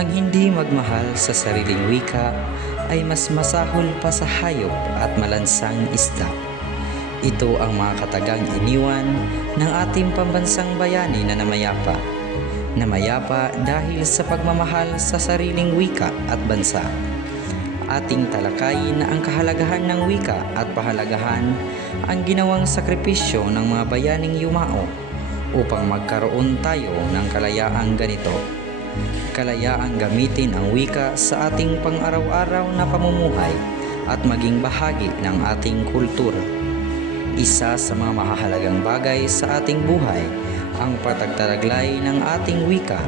Ang hindi magmahal sa sariling wika ay mas masahol pa sa hayop at malansang isda. Ito ang mga katagang iniwan ng ating pambansang bayani na namayapa. Namayapa dahil sa pagmamahal sa sariling wika at bansa. Ating talakayin ang kahalagahan ng wika at pahalagahan ang ginawang sakripisyo ng mga bayaning yumao upang magkaroon tayo ng kalayaang ganito. Kalayaang gamitin ang wika sa ating pang-araw-araw na pamumuhay at maging bahagi ng ating kultura. Isa sa mga mahalagang bagay sa ating buhay ang patagtaraglay ng ating wika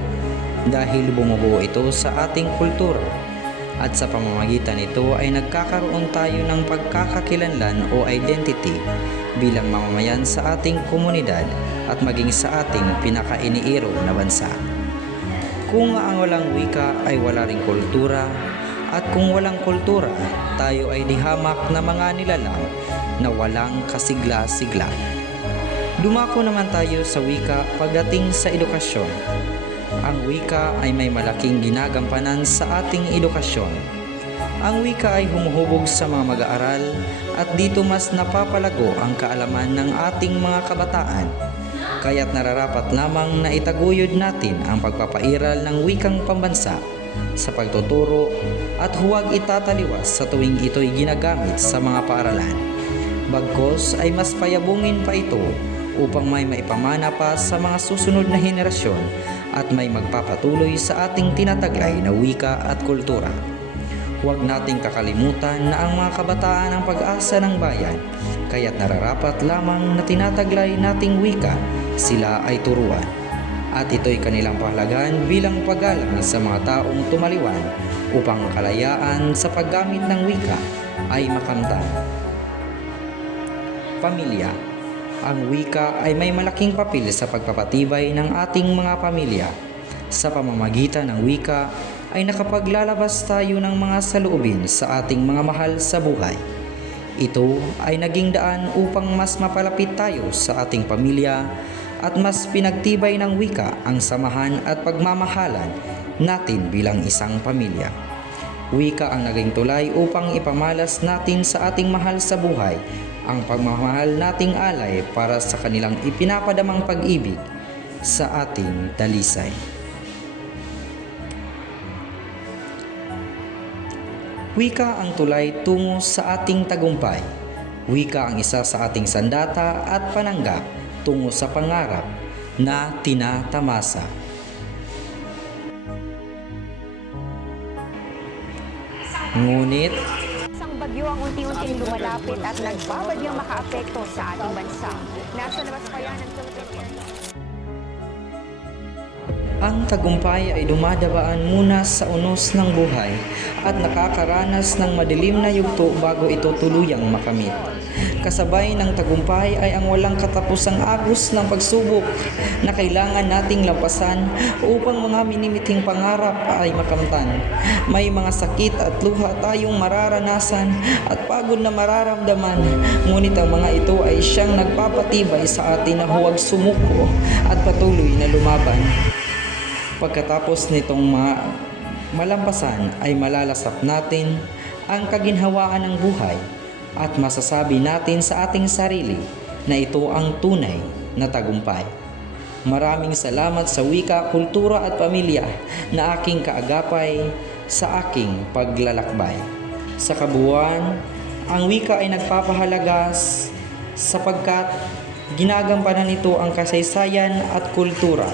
dahil bumubuo ito sa ating kultura at sa pamamagitan nito ay nagkakaroon tayo ng pagkakakilanlan o identity bilang mamamayan sa ating komunidad at maging sa ating pinakainiiro na bansa. Kung ang walang wika ay wala ring kultura, at kung walang kultura, tayo ay dihamak na mga nilalang na walang kasigla-sigla. Dumako naman tayo sa wika pagdating sa edukasyon. Ang wika ay may malaking ginagampanan sa ating edukasyon. Ang wika ay humuhubog sa mga mag-aaral at dito mas napapalago ang kaalaman ng ating mga kabataan. Kaya't nararapat lamang na itaguyod natin ang pagpapairal ng wikang pambansa sa pagtuturo at huwag itataliwas sa tuwing ito'y ginagamit sa mga paaralan. Bagkus ay mas payabungin pa ito upang may maipamana pa sa mga susunod na henerasyon at may magpapatuloy sa ating tinataglay na wika at kultura. Huwag nating kakalimutan na ang mga kabataan ang pag-asa ng bayan, kaya't nararapat lamang na tinataglay nating wika sila ay turuan. At ito'y kanilang pahalagahan bilang paggalang sa mga taong tumaliwan upang kalayaan sa paggamit ng wika ay makamtan. Pamilya. Ang wika ay may malaking papel sa pagpapatibay ng ating mga pamilya. Sa pamamagitan ng wika ay nakapaglalabas tayo ng mga saloobin sa ating mga mahal sa buhay. Ito ay naging daan upang mas mapalapit tayo sa ating pamilya at mas pinagtibay ng wika ang samahan at pagmamahalan natin bilang isang pamilya. Wika ang naging tulay upang ipamalas natin sa ating mahal sa buhay ang pagmamahal nating alay para sa kanilang ipinapadamang pag-ibig sa ating dalisay. Wika ang tulay tungo sa ating tagumpay. Wika ang isa sa ating sandata at pananggap tungo sa pangarap na tinatamasa. Ngunit, isang bagyo ang unti-unting lumalapit at nagbabadyang makaapekto sa ating bansa. Nasa labas pa yan ang Philippine Airlines. ang tagumpay ay dumadabaan muna sa unos ng buhay at nakakaranas ng madilim na yugto bago ito tuluyang makamit. Kasabay ng tagumpay ay ang walang katapusang agos ng pagsubok na kailangan nating lampasan upang mga minimiting pangarap ay makamtan. May mga sakit at luha tayong mararanasan at pagod na mararamdaman, ngunit ang mga ito ay siyang nagpapatibay sa atin na huwag sumuko at patuloy na lumaban. Pagkatapos nitong malampasan ay malalasap natin ang kaginhawaan ng buhay at masasabi natin sa ating sarili na ito ang tunay na tagumpay. Maraming salamat sa wika, kultura at pamilya na aking kaagapay sa aking paglalakbay. Sa kabuuan, ang wika ay nagpapahalaga sapagkat ginagampanan nito ang kasaysayan at kultura.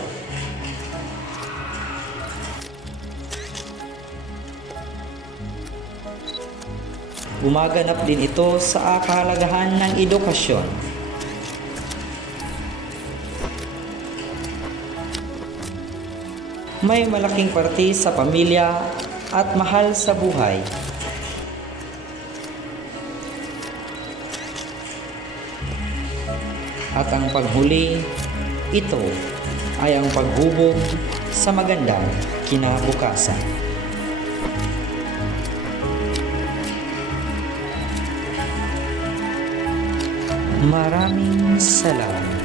Gumaganap din ito sa kahalagahan ng edukasyon. May malaking parte sa pamilya at mahal sa buhay. At ang paghuli, ito ay ang paghubog sa magandang kinabukasan. Maraming salamat.